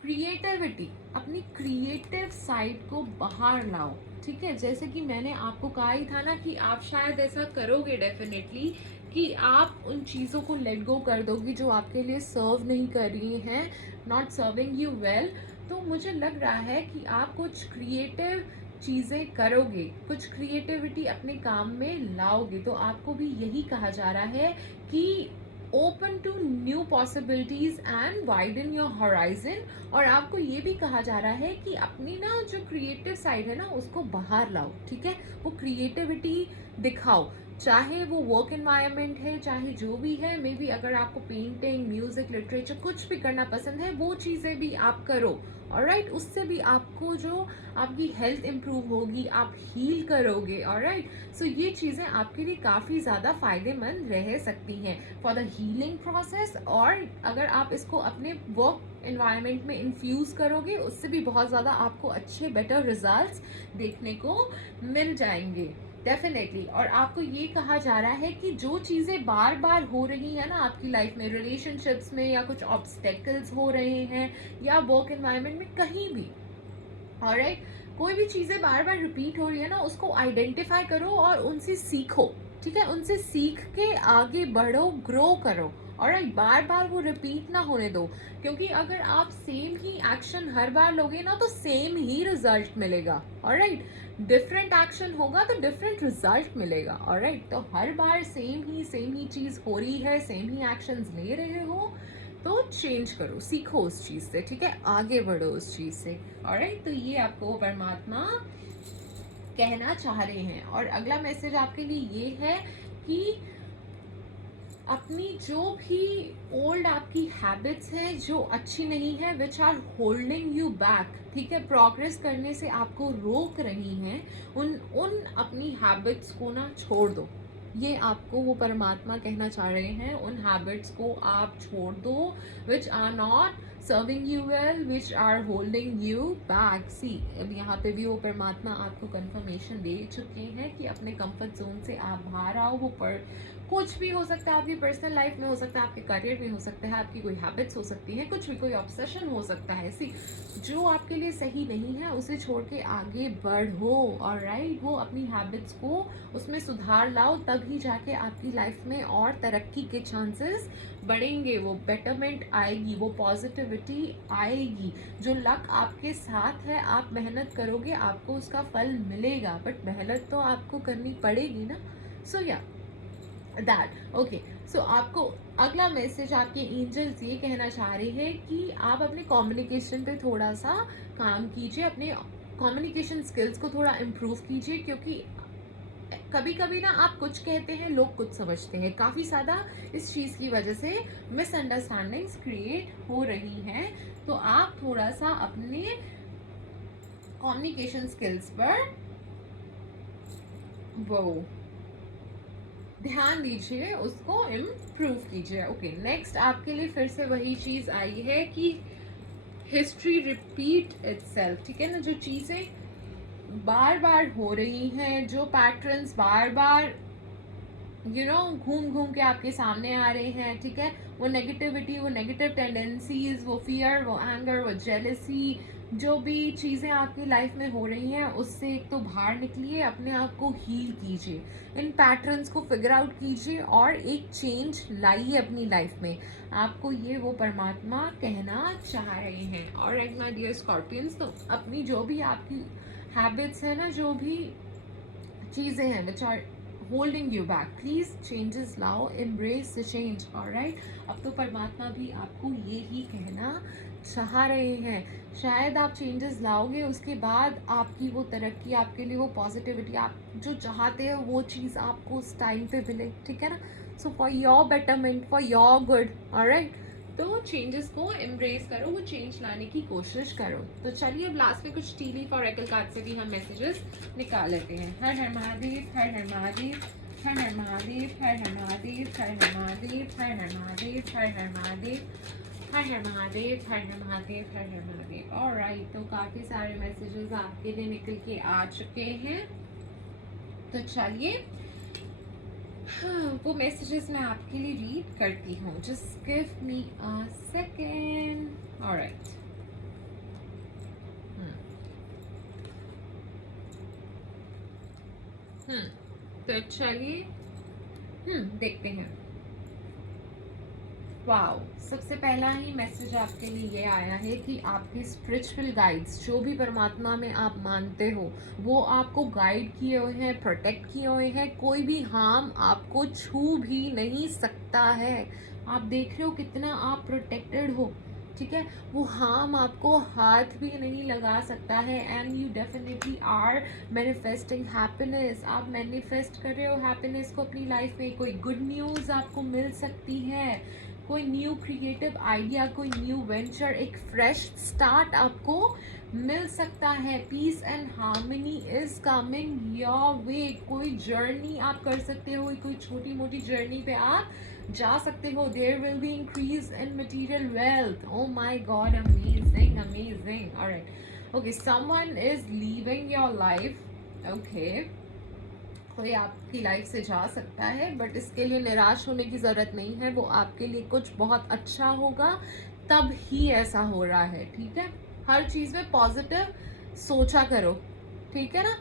क्रिएटिविटी, अपनी क्रिएटिव साइड को बाहर लाओ, ठीक है। जैसे कि मैंने आपको कहा ही था ना कि आप शायद ऐसा करोगे डेफिनेटली कि आप उन चीज़ों को लेट गो कर दोगी जो आपके लिए सर्व नहीं कर रही हैं, नॉट सर्विंग यू वेल। तो मुझे लग रहा है कि आप कुछ क्रिएटिव चीज़ें करोगे, कुछ क्रिएटिविटी अपने काम में लाओगे। तो आपको भी यही कहा जा रहा है कि open to new possibilities and widen your horizon. और आपको ये भी कहा जा रहा है कि अपनी ना जो क्रिएटिव साइड है ना उसको बाहर लाओ, ठीक है। वो क्रिएटिविटी दिखाओ, चाहे वो वर्क एनवायरनमेंट है, चाहे जो भी है। मे बी अगर आपको पेंटिंग, म्यूजिक, लिटरेचर कुछ भी करना पसंद है, वो चीज़ें भी आप करो। ऑलराइट, उससे भी आपको जो आपकी हेल्थ इंप्रूव होगी, आप हील करोगे। ऑलराइट, सो ये चीज़ें आपके लिए काफ़ी ज़्यादा फायदेमंद रह सकती हैं फॉर द हीलिंग प्रोसेस। और अगर आप इसको अपने वर्क एनवायरनमेंट में इन्फ्यूज़ करोगे, उससे भी बहुत ज़्यादा आपको अच्छे बेटर रिजल्ट्स देखने को मिल जाएंगे डेफिनेटली। और आपको ये कहा जा रहा है कि जो चीज़ें बार बार हो रही है ना आपकी लाइफ में, रिलेशनशिप्स में, या कुछ ऑब्स्टेकल्स हो रहे हैं, या वर्क एनवायरनमेंट में, कहीं भी, ऑलराइट, कोई भी चीज़ें बार बार रिपीट हो रही है ना, उसको आइडेंटिफाई करो और उनसे सीखो, ठीक है। उनसे सीख के आगे बढ़ो, ग्रो करो। ऑलराइट, बार बार वो रिपीट ना होने दो, क्योंकि अगर आप सेम ही एक्शन हर बार लोगे ना तो सेम ही रिजल्ट मिलेगा। ऑलराइट, डिफरेंट एक्शन होगा तो डिफरेंट रिजल्ट मिलेगा। ऑलराइट, तो हर बार सेम ही चीज़ हो रही है, सेम ही एक्शंस ले रहे हो, तो चेंज करो, सीखो उस चीज़ से, ठीक है, आगे बढ़ो उस चीज़ से। ऑलराइट, तो ये आपको परमात्मा कहना चाह रहे हैं। और अगला मैसेज आपके लिए ये है कि अपनी जो भी ओल्ड आपकी हैबिट्स हैं जो अच्छी नहीं है, which are holding you back, ठीक है, प्रोग्रेस करने से आपको रोक रही हैं, उन उन अपनी हैबिट्स को ना छोड़ दो। ये आपको वो परमात्मा कहना चाह रहे हैं, उन हैबिट्स को आप छोड़ दो which are not serving you well, which are holding you back. See, अब यहाँ पे भी वो परमात्मा आपको कंफर्मेशन दे चुके हैं कि अपने कंफर्ट जोन से आप बाहर आओ। वो पर कुछ भी हो सकता है, आपकी पर्सनल लाइफ में हो सकता है, आपके करियर में हो सकता है, आपकी कोई हैबिट्स हो सकती है, कुछ भी, कोई ऑब्सेशन हो सकता है। सी, जो आपके लिए सही नहीं है उसे छोड़ के आगे बढ़ो। ऑलराइट, वो अपनी हैबिट्स को उसमें सुधार लाओ, तभी जाके आपकी लाइफ में और तरक्की के चांसेस बढ़ेंगे, वो बेटरमेंट आएगी, वो पॉजिटिविटी आएगी। जो लक आपके साथ है, आप मेहनत करोगे, आपको उसका फल मिलेगा, बट मेहनत तो आपको करनी पड़ेगी ना। सो या दैट ओके। सो आपको अगला मैसेज आपके एंजल्स ये कहना चाह रहे हैं कि आप अपने कम्युनिकेशन पे थोड़ा सा काम कीजिए, अपने कम्युनिकेशन स्किल्स को थोड़ा इम्प्रूव कीजिए, क्योंकि कभी कभी ना आप कुछ कहते हैं, लोग कुछ समझते हैं। काफ़ी ज़्यादा इस चीज़ की वजह से मिसअंडरस्टैंडिंग्स क्रिएट हो रही हैं। तो आप थोड़ा सा अपने कम्युनिकेशन स्किल्स पर वो ध्यान दीजिए, उसको इम्प्रूव कीजिए। ओके, नेक्स्ट आपके लिए फिर से वही चीज़ आई है कि हिस्ट्री रिपीट इटसेल्फ, ठीक है ना। जो चीज़ें बार बार हो रही हैं, जो पैटर्न्स बार बार घूम घूम के आपके सामने आ रहे हैं, ठीक है, वो नेगेटिविटी, वो नेगेटिव टेंडेंसीज, वो फियर, वो एंगर, वो जेलसी, जो भी चीज़ें आपकी लाइफ में हो रही हैं, उससे एक तो बाहर निकलिए, अपने आप को हील कीजिए, इन पैटर्न्स को फिगर आउट कीजिए और एक चेंज लाइए अपनी लाइफ में। आपको ये वो परमात्मा कहना चाह रहे हैं। और राइट माय डियर स्कॉर्पियंस, तो अपनी जो भी आपकी हैबिट्स है ना, जो भी चीज़ें हैं which are holding you back, please changes लाओ, एम्ब्रेस द चेंज। ऑलराइट, अब तो परमात्मा भी आपको ये ही कहना चाह रहे हैं। शायद आप चेंजेस लाओगे, उसके बाद आपकी वो तरक्की, आपके लिए वो पॉजिटिविटी, आप जो चाहते हो वो चीज़ आपको उस टाइम पे मिले, ठीक है ना। So for your betterment, for your good. Alright, तो चेंजेस को एम्ब्रेस करो, वो चेंज लाने की कोशिश करो। तो चलिए अब लास्ट में कुछ टी लीफ और ऑरेकल कार्ड से भी हम मैसेजेस निकाल लेते हैं। हर हर महादेव, हर हर महादेव, हर हर महादेव, हर हर महादेव, हर हर महादेव, हर हर महादेव, हर हर महादेव, हर हर महादेव, हर हर महादेव, हर हर महादेव। ऑलराइट, तो काफ़ी सारे मैसेजेस आपके लिए निकल के आ चुके हैं। तो चलिए, हाँ, वो मैसेजेस मैं आपके लिए रीड करती हूँ। Just give me a second. Alright, तो चलिए देखते हैं। वाओ, सबसे पहला ही मैसेज आपके लिए ये आया है कि आपके स्पिरिचुअल गाइड्स, जो भी परमात्मा में आप मानते हो, वो आपको गाइड किए हुए हैं, प्रोटेक्ट किए हुए हैं। कोई भी हार्म आपको छू भी नहीं सकता है। आप देख रहे हो कितना आप प्रोटेक्टेड हो, ठीक है। वो हार्म आपको हाथ भी नहीं लगा सकता है। And you definitely are manifesting happiness. आप मैनिफेस्ट कर रहे हो हैप्पीनेस को अपनी लाइफ में। कोई गुड न्यूज़ आपको मिल सकती है, कोई न्यू क्रिएटिव आइडिया, कोई न्यू वेंचर, एक फ्रेश स्टार्ट आपको मिल सकता है। Peace and harmony is coming your way. कोई जर्नी आप कर सकते हो, कोई छोटी मोटी जर्नी पे आप जा सकते हो। There will be increase in material wealth. Oh my God, amazing amazing. Alright, okay, someone is leaving your life. Okay, कोई आपकी लाइफ से जा सकता है, बट इसके लिए निराश होने की ज़रूरत नहीं है। वो आपके लिए कुछ बहुत अच्छा होगा, तब ही ऐसा हो रहा है, ठीक है। हर चीज़ में पॉजिटिव सोचा करो, ठीक है ना।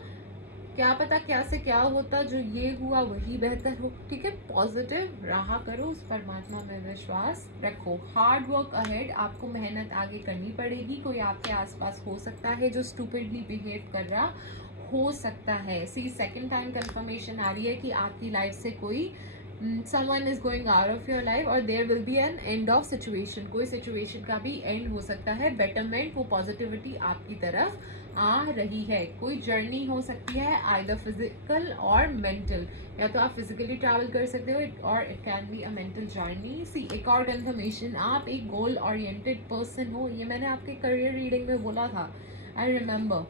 क्या पता क्या से क्या होता, जो ये हुआ वही बेहतर हो, ठीक है। पॉजिटिव रहा करो, उस परमात्मा में विश्वास रखो। हार्ड वर्क अहेड, आपको मेहनत आगे करनी पड़ेगी। कोई आपके आसपास हो सकता है जो स्टूपिडली बिहेव कर रहा हो सकता है। सी, सेकंड टाइम कंफर्मेशन आ रही है कि आपकी लाइफ से कोई someone is going out of your life और there will be an end of situation। कोई सिचुएशन का भी एंड हो सकता है। बेटरमेंट, वो पॉजिटिविटी आपकी तरफ आ रही है। कोई जर्नी हो सकती है, आइदर फिजिकल और मेंटल। या तो आप फिजिकली ट्रैवल कर सकते हो और it can be a mental journey. See, एक और कंफर्मेशन, आप एक गोल ओरिएंटेड पर्सन हो। ये मैंने आपके करियर रीडिंग में बोला था, आई रिमेम्बर।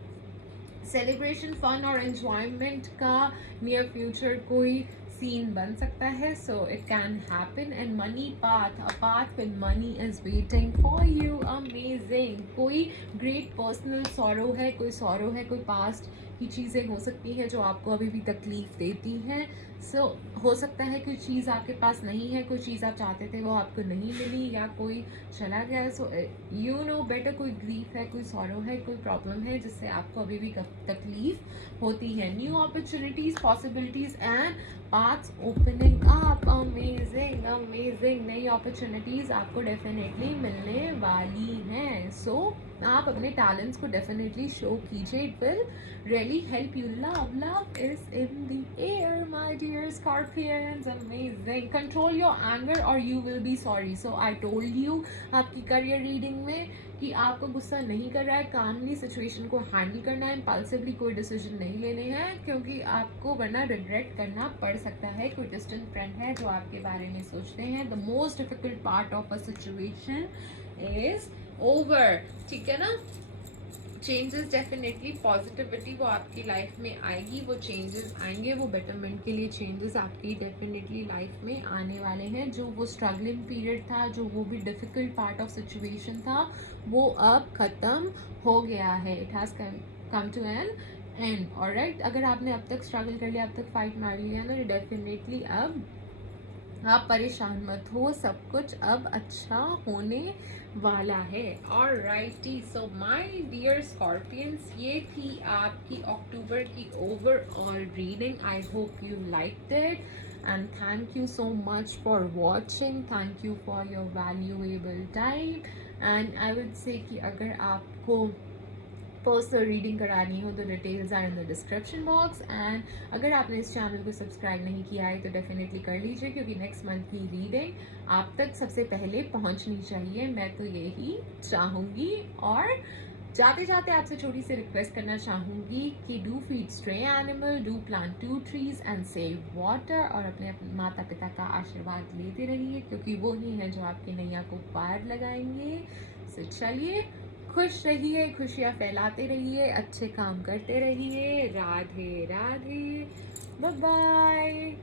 सेलिब्रेशन, फन और एंजॉयमेंट का नियर फ्यूचर कोई सीन बन सकता है। So it can happen. And money path, a path with money is waiting for you. Amazing. कोई ग्रेट पर्सनल सॉरो है, कोई सॉरो है, कोई पास्ट की चीज़ें हो सकती हैं जो आपको अभी भी तकलीफ देती हैं। सो हो सकता है कोई चीज़ आपके पास नहीं है, कोई चीज़ आप चाहते थे वो आपको नहीं मिली, या कोई चला गया। सो यू नो बेटर, कोई ग्रीफ है, कोई सॉरो है, कोई प्रॉब्लम है जिससे आपको अभी भी तकलीफ होती है। New opportunities, possibilities and paths opening up. Amazing amazing. नई अपॉर्चुनिटीज आपको डेफिनेटली मिलने वाली हैं। सो आप अपने टैलेंट्स को डेफिनेटली शो कीजिए। It will really help you. Love is in the air my dear Scorpions. Amazing. Control your anger और you will be sorry. So I told you आपकी करियर रीडिंग में कि आपको गुस्सा नहीं कर रहा है, कामली सिचुएशन को हैंडल करना है, इम्पल्सिवली कोई डिसीजन नहीं लेने हैं, क्योंकि आपको वरना रिग्रेट करना पड़ सकता है। कोई डिस्टेंट फ्रेंड है जो आपके बारे में सोचते हैं। The most difficult part of a situation is over, ठीक है ना। चेंजेस डेफिनेटली, पॉजिटिविटी वो आपकी लाइफ में आएगी, वो चेंजेस आएंगे, वो बेटरमेंट के लिए चेंजेस आपकी डेफिनेटली लाइफ में आने वाले हैं। जो वो स्ट्रगलिंग पीरियड था, जो वो भी डिफिकल्ट पार्ट ऑफ सिचुएशन था, वो अब ख़त्म हो गया है। It has come to an end. Alright, अगर आपने अब तक स्ट्रगल कर लिया, अब तक फाइट मार लिया ना, डेफिनेटली अब आप परेशान मत हो, सब कुछ अब अच्छा होने वाला है। Alrighty, so my dear scorpions, ये थी आपकी अक्टूबर की overall reading. I hope you liked it and thank you so much for watching. Thank you for your valuable time. And I would say कि अगर आपको पर्सनल रीडिंग करानी हो तो details are in the description box. And अगर आपने इस channel को सब्सक्राइब नहीं किया है तो डेफिनेटली कर लीजिए, क्योंकि नेक्स्ट मंथ की रीडिंग आप तक सबसे पहले पहुंचनी चाहिए। मैं तो यही चाहूँगी। और जाते जाते आपसे छोटी सी रिक्वेस्ट करना चाहूँगी कि do feed stray animal, do plant 2 trees and save water. और अपने माता पिता का आशीर्वाद लेते रहिए, क्योंकि वो ही हैं जो आपकी नैया को पार लगाएंगे। सो चलिए, खुश रहिए, खुशियाँ फैलाते रहिए, अच्छे काम करते रहिए। Radhe Radhe, bye bye.